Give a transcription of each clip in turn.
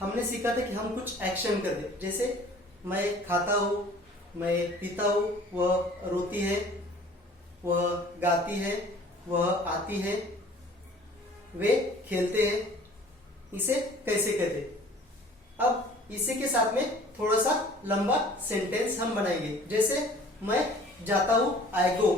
हमने सीखा था कि हम कुछ एक्शन कर दे, जैसे मैं खाता हूँ, मैं पीता हूँ, वह रोती है, वह गाती है, वह आती है, वे खेलते हैं। इसे कैसे कहते? अब इसी के साथ में थोड़ा सा लंबा सेंटेंस हम बनाएंगे, जैसे मैं जाता हूँ, आई गो,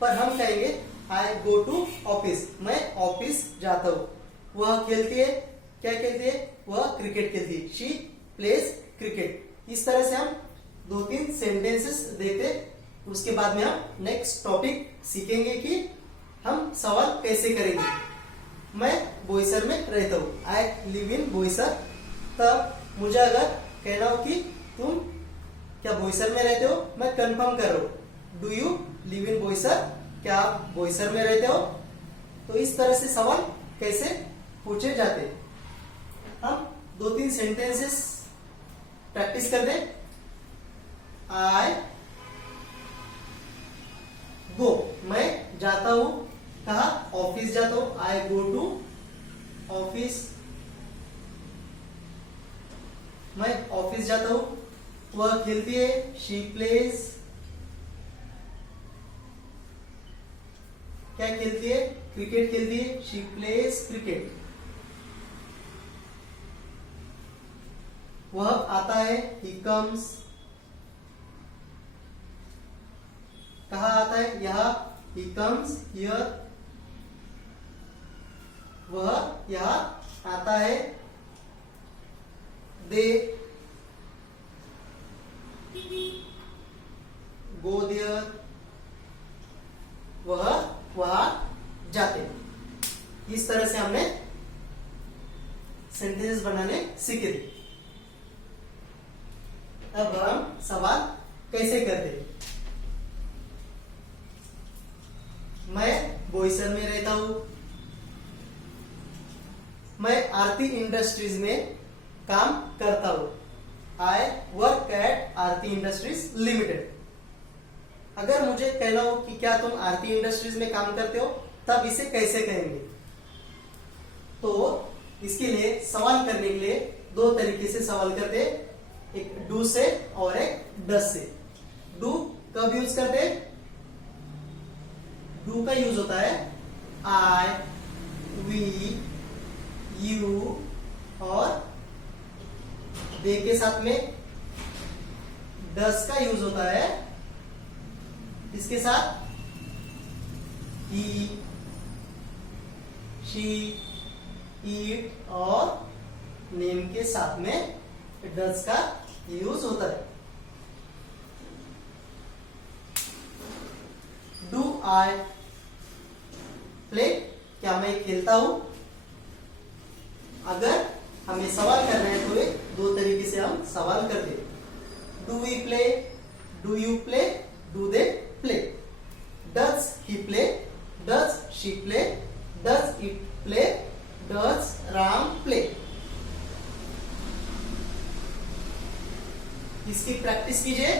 पर हम कहेंगे आई गो टू ऑफिस, मैं ऑफिस जाता हूँ। वह खेलती है, क्या खेलती है? वह क्रिकेट खेलती है, शी प्लेज क्रिकेट। इस तरह से हम 2-3 सेंटेंसेस देखते, उसके बाद में हम नेक्स्ट टॉपिक सीखेंगे कि हम सवाल कैसे करेंगे। मैं बोईसर में रहता हूँ, आई लिव इन बोईसर। तब मुझे अगर कहना हो कि तुम क्या बोईसर में रहते हो, मैं कंफर्म कर रहा हूँ, do you live in Boisar, क्या आप बोईसर में रहते हो? तो इस तरह से सवाल कैसे पूछे जाते, हम 2-3 सेंटेंसेस प्रैक्टिस कर दें। आई गो, मैं जाता हूं, कहा? ऑफिस जाता हूं, आई गो टू ऑफिस, मैं ऑफिस जाता हूं। वह खेलती है, शी प्लेज, क्या खेलती है? क्रिकेट खेलती है, शी प्लेज क्रिकेट। वह आता है, ही कम्स, कहा आता है? यहाँ, ही कम्स हियर, वह यहाँ आता है। दे गो देयर, वह वहां जाते। इस तरह से हमने सेंटेंस बनाने सीखे थे। अब हम सवाल कैसे करते? मैं बोईसर में रहता हूं, मैं आरती इंडस्ट्रीज में काम करता हूं, I work at Aarti industries limited. अगर मुझे कहना हो कि क्या तुम आरती इंडस्ट्रीज में काम करते हो, तब इसे कैसे कहेंगे? तो इसके लिए सवाल करने के लिए 2 तरीके से सवाल करते, एक डू से और एक डस से। डू कब यूज करते? डू का यूज होता है आई, वी, यू और दे के साथ में। डस का यूज होता है इसके साथ ही, शी, इट और नेम के साथ में डस का यूज होता है। डू आई प्ले, क्या मैं खेलता हूं? अगर हमें सवाल करना है तो 2 तरीके से हम सवाल करते हैं। Do we play, do you play, do they play. Does he play, does she play, does it play, does Ram play. इसकी प्रैक्टिस कीजिए,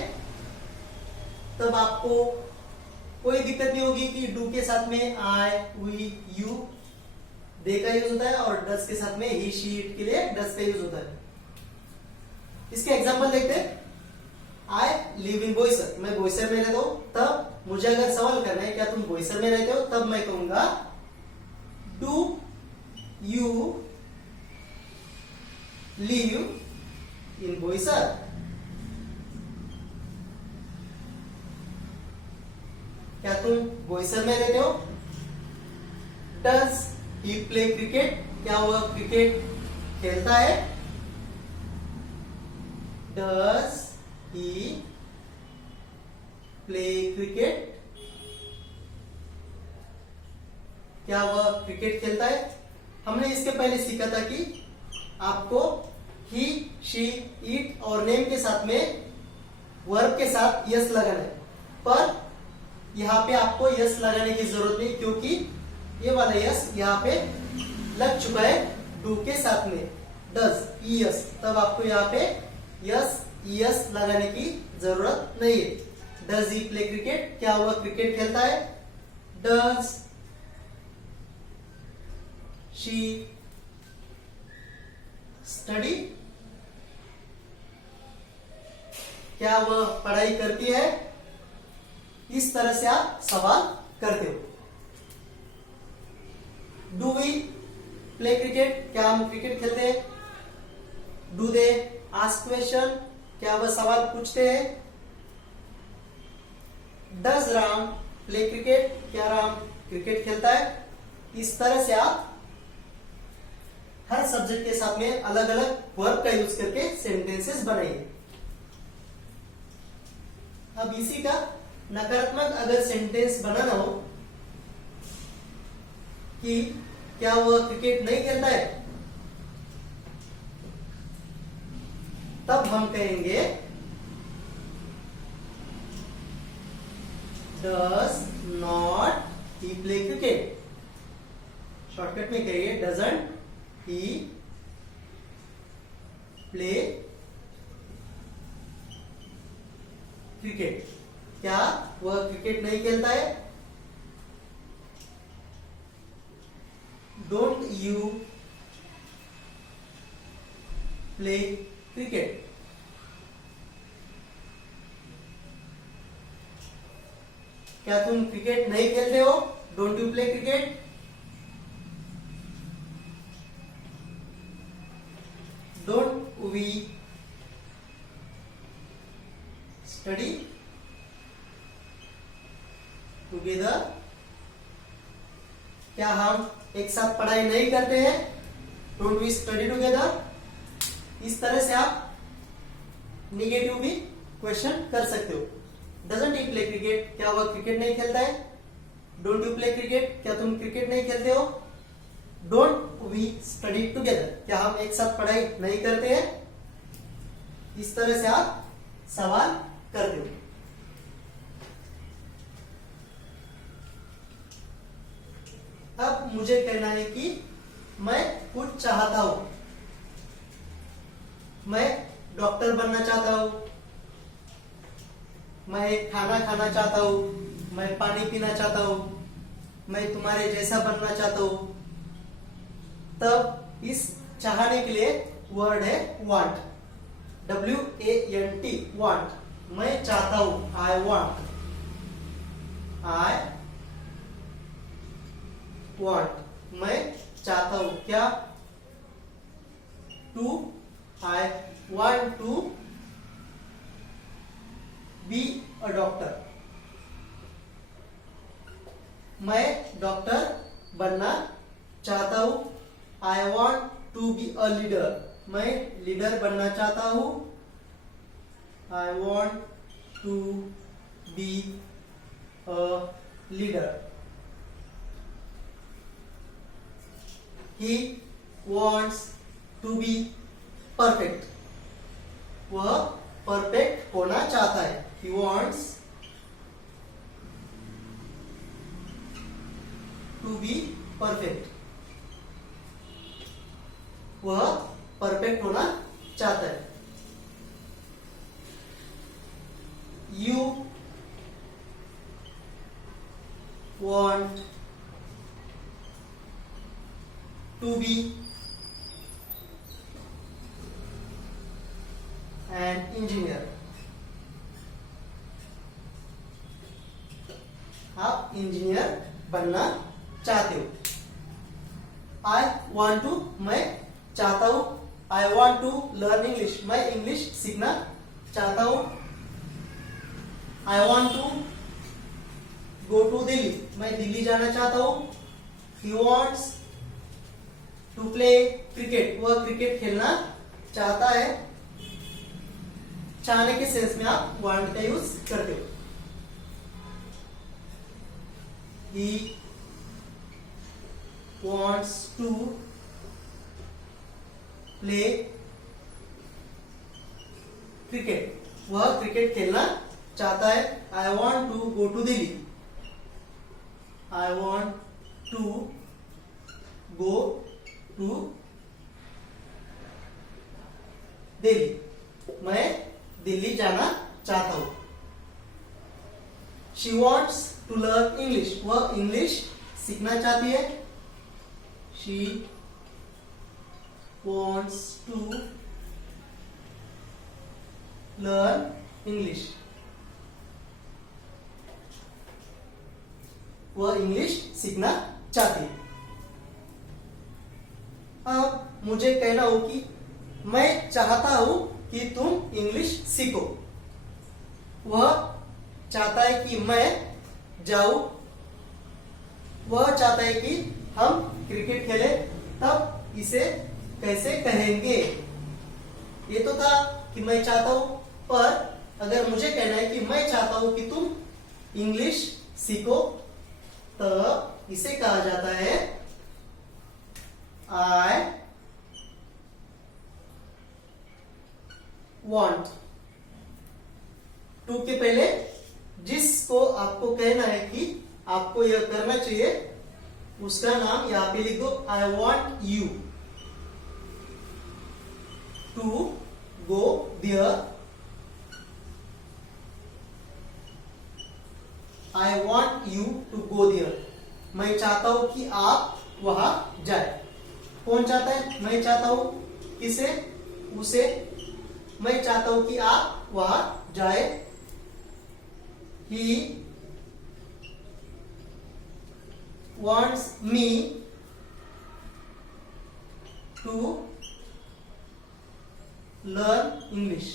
तब आपको कोई दिक्कत नहीं होगी कि डू के साथ में आई, वी, यू, दे का यूज होता है और डस के साथ में ही, शी, इट के लिए डस का यूज होता है। इसके एग्जांपल देखते हैं। आई लिव इन बोईसर, मैं बोईसर में रहता हूं। तब मुझे अगर सवाल करना है क्या तुम बोईसर में रहते हो, तब मैं कहूंगा do you live in Boisar. क्या तुम बोईसर में रहते हो? डज ही प्ले क्रिकेट, क्या वह क्रिकेट खेलता है? डज ही प्ले क्रिकेट, क्या वह क्रिकेट खेलता है? हमने इसके पहले सीखा था कि आपको ही, शी, इट और नेम के साथ में वर्ब के साथ यस लगाना है, पर यहाँ पे आपको यस लगाने की जरूरत नहीं, क्योंकि ये वाला यस यहाँ पे लग चुका है डू के साथ में, डज, यस। तब आपको यहाँ पे यस, यस लगाने की जरूरत नहीं है। डज ही प्ले क्रिकेट, क्या वह क्रिकेट खेलता है? डज शी स्टडी, क्या वह पढ़ाई करती है? इस तरह से आप सवाल करते हो। डू वी प्ले क्रिकेट, क्या हम क्रिकेट खेलते हैं? डू दे आस्क क्वेश्चन, क्या वह सवाल पूछते हैं? डज राम प्ले क्रिकेट, क्या राम क्रिकेट खेलता है? इस तरह से आप हर सब्जेक्ट के साथ में अलग अलग वर्ब का यूज करके सेंटेंसेस बनाइए। अब इसी का नकारात्मक अगर सेंटेंस बनाना हो कि क्या वह क्रिकेट नहीं खेलता है, तब हम कहेंगे does not he play cricket. Shortcut में कहिए डजंट ही प्ले क्रिकेट, क्या वह क्रिकेट नहीं खेलता है? डोंट यू प्ले क्रिकेट, क्या तुम क्रिकेट नहीं खेलते हो? Don't you play cricket. Don't we study together, क्या हम एक साथ पढ़ाई नहीं करते हैं? Don't we study together. इस तरह से आप निगेटिव भी क्वेश्चन कर सकते हो। डजंट ही प्ले क्रिकेट, क्या वह क्रिकेट नहीं खेलता है? डोंट यू प्ले क्रिकेट, क्या तुम क्रिकेट नहीं खेलते हो? डोंट वी स्टडी टुगेदर, क्या हम एक साथ पढ़ाई नहीं करते हैं? इस तरह से आप सवाल करते हो। अब मुझे कहना है कि मैं कुछ चाहता हूं, मैं डॉक्टर बनना चाहता हूं, मैं खाना खाना चाहता हूं, मैं पानी पीना चाहता हूं, मैं तुम्हारे जैसा बनना चाहता हूं। तब इस चाहने के लिए वर्ड है वांट, WANT, वांट। मैं चाहता हूं, आई वांट, आई वांट, मैं चाहता हूं, क्या? To, I want to be a doctor, मैं डॉक्टर बनना चाहता हूं। I want to be a leader, मैं लीडर बनना चाहता हूं। I want to be a leader. He wants to be perfect, वह परफेक्ट होना चाहता है। He wants to be perfect, वह परफेक्ट होना चाहता है। You want to be an engineer, आप इंजीनियर बनना चाहते हो। आई वॉन्ट टू, मैं चाहता हूं। I want to learn English, मैं इंग्लिश सीखना चाहता हूं। I want to go to Delhi, मैं दिल्ली जाना चाहता हूं। He wants to play cricket, वह क्रिकेट खेलना चाहता है। चाहने के सेंस में आप वांट का यूज करते हो। He wants to play cricket, वह क्रिकेट खेलना चाहता है। I want to go to Delhi, I want to go to Delhi, मैं दिल्ली जाना चाहता हूं। She wants to learn English, वह इंग्लिश सीखना चाहती है। She wants to learn English. वह इंग्लिश सीखना चाहती है। अब मुझे कहना हो कि मैं चाहता हूं कि तुम इंग्लिश सीखो। वह चाहता है कि मैं जाऊं, वह चाहता है कि हम क्रिकेट खेलें, तब इसे कैसे कहेंगे? ये तो था कि मैं चाहता हूं, पर अगर मुझे कहना है कि मैं चाहता हूं कि तुम इंग्लिश सीखो, तो इसे कहा जाता है I want। टू के पहले जिसको आपको कहना है कि आपको यह करना चाहिए, उसका नाम यहां पे लिख दो। I want you to go there. I want you to go there. मैं चाहता हूं कि आप वहां जाए। कौन चाहता है? मैं चाहता हूं। किसे? उसे। मैं चाहता हूं कि आप वहां जाए। He wants me to learn English।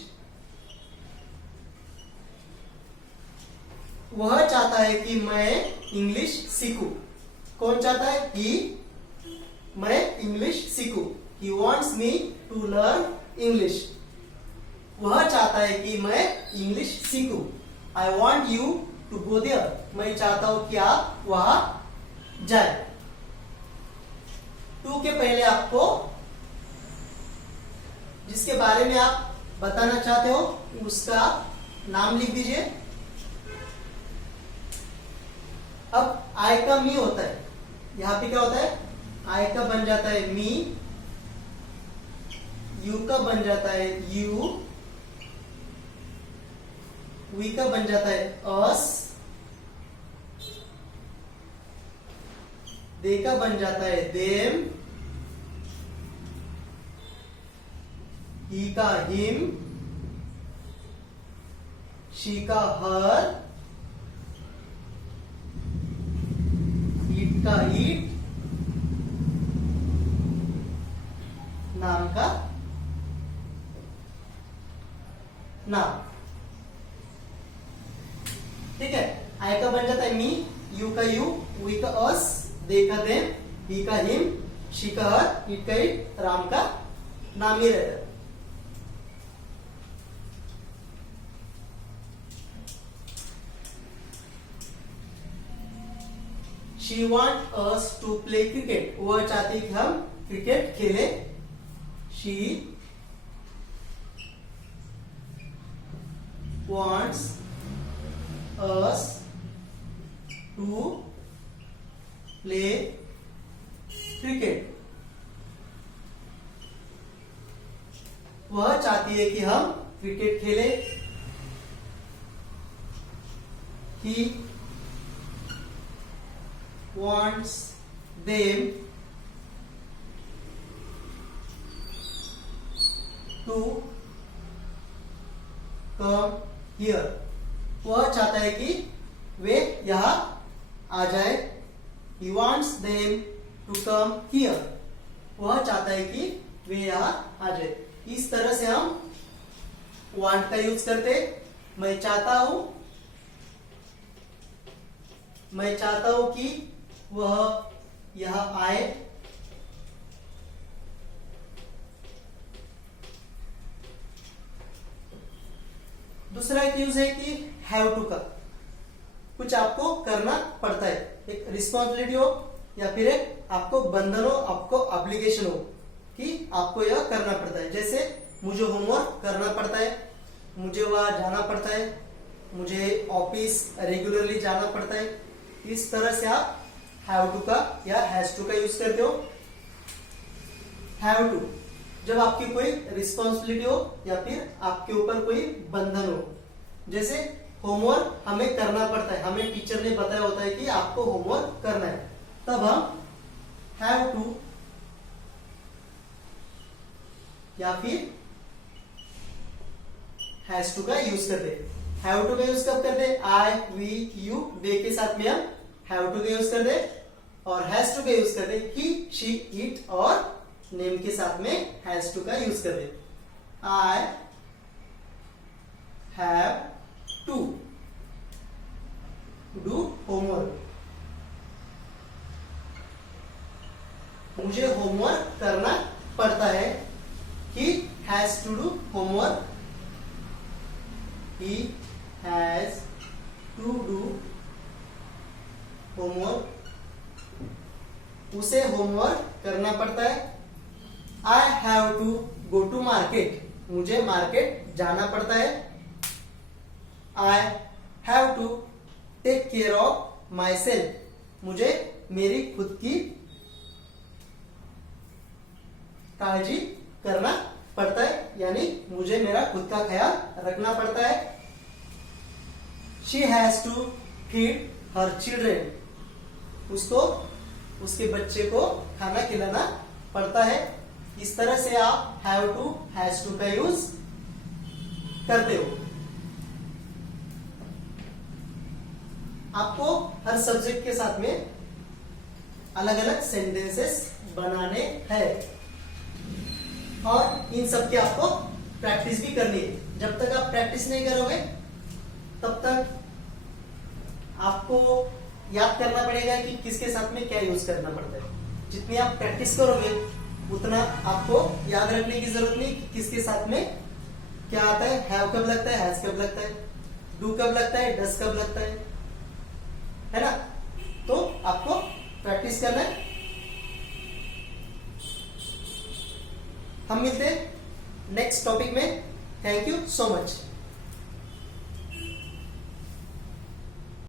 वह चाहता है कि मैं इंग्लिश सीखूं। कौन चाहता है? He, मैं इंग्लिश सीखूं। He wants me to learn English। वह चाहता है कि मैं इंग्लिश सीखूं। I want you to go there। मैं चाहता हूं कि आप वहां जाए। टू के पहले आपको जिसके बारे में आप बताना चाहते हो उसका नाम लिख दीजिए। अब आई का मी होता है, यहां पे क्या होता है? आई का बन जाता है मी, यू का बन जाता है यू, वी का बन जाता है अस, दे का बन जाता है देम, ही का हिम, शी का हर, इट का इट, नाम का नाम। ठीक है। आई का बन जाता है मी, यू का यू, वी का अस, दे का देम, ही का हिम, शी का हर, इट का इट, राम का नाम ही रहता है। She want us to play cricket. वह चाहती है कि हम क्रिकेट खेले। She wants us to play cricket। वह चाहती है कि हम क्रिकेट खेले। He wants them to come here। वह चाहता है कि वे यहां आ जाए। He wants them to come here। वह चाहता है कि वे यहां आ जाए। इस तरह से हम want का यूज करते। मैं चाहता हूं कि वह यहां आए। दूसरा एक यूज है कि हैव टू का। कुछ आपको करना पड़ता है, एक रिस्पॉन्सिबिलिटी हो या फिर एक आपको बंधन हो, आपको ऑब्लिगेशन हो कि आपको यह करना पड़ता है। जैसे मुझे होमवर्क करना पड़ता है, मुझे वहां जाना पड़ता है, मुझे ऑफिस रेगुलरली जाना पड़ता है। इस तरह से आप हैव टू का या हैज टू का यूज करते हो। हैव टू जब आपकी कोई रिस्पॉन्सिबिलिटी हो या फिर आपके ऊपर कोई बंधन हो। जैसे होमवर्क हमें करना पड़ता है, हमें टीचर ने बताया होता है कि आपको होमवर्क करना है, तब हम हैव टू या फिर हैज टू का यूज करते। हैव टू का यूज कब करते? आई, वी, यू, दे के साथ में हम हैव टू का यूज करते, और हैज टू का यूज करते ही, शी, इट और नेम के साथ में हैज टू का यूज करते। I have to do homework, मुझे होमवर्क करना पड़ता है। He has to do homework, he has to do homework, उसे होमवर्क करना पड़ता है। I have to go to market, मुझे मार्केट जाना पड़ता है। I have to take care of myself, मुझे मेरी खुद की काळजी करना पड़ता है, यानी मुझे मेरा खुद का ख्याल रखना पड़ता है। She has to feed her children, उसको उसके बच्चे को खाना खिलाना पड़ता है। इस तरह से आप हैव टू, हैज टू का यूज करते हो। आपको हर सब्जेक्ट के साथ में अलग अलग सेंटेंसेस बनाने हैं, और इन सब की आपको प्रैक्टिस भी करनी है। जब तक आप प्रैक्टिस नहीं करोगे तब तक आपको याद करना पड़ेगा कि किसके साथ में क्या यूज करना पड़ता है। जितनी आप प्रैक्टिस करोगे उतना आपको याद रखने की जरूरत नहीं कि किसके साथ में क्या आता है। हैव कब लगता है, हैज कब लगता है, डू कब लगता है, डस कब लगता है ना। तो आपको प्रैक्टिस करना है। हम मिलते हैं नेक्स्ट टॉपिक में। Thank you so much.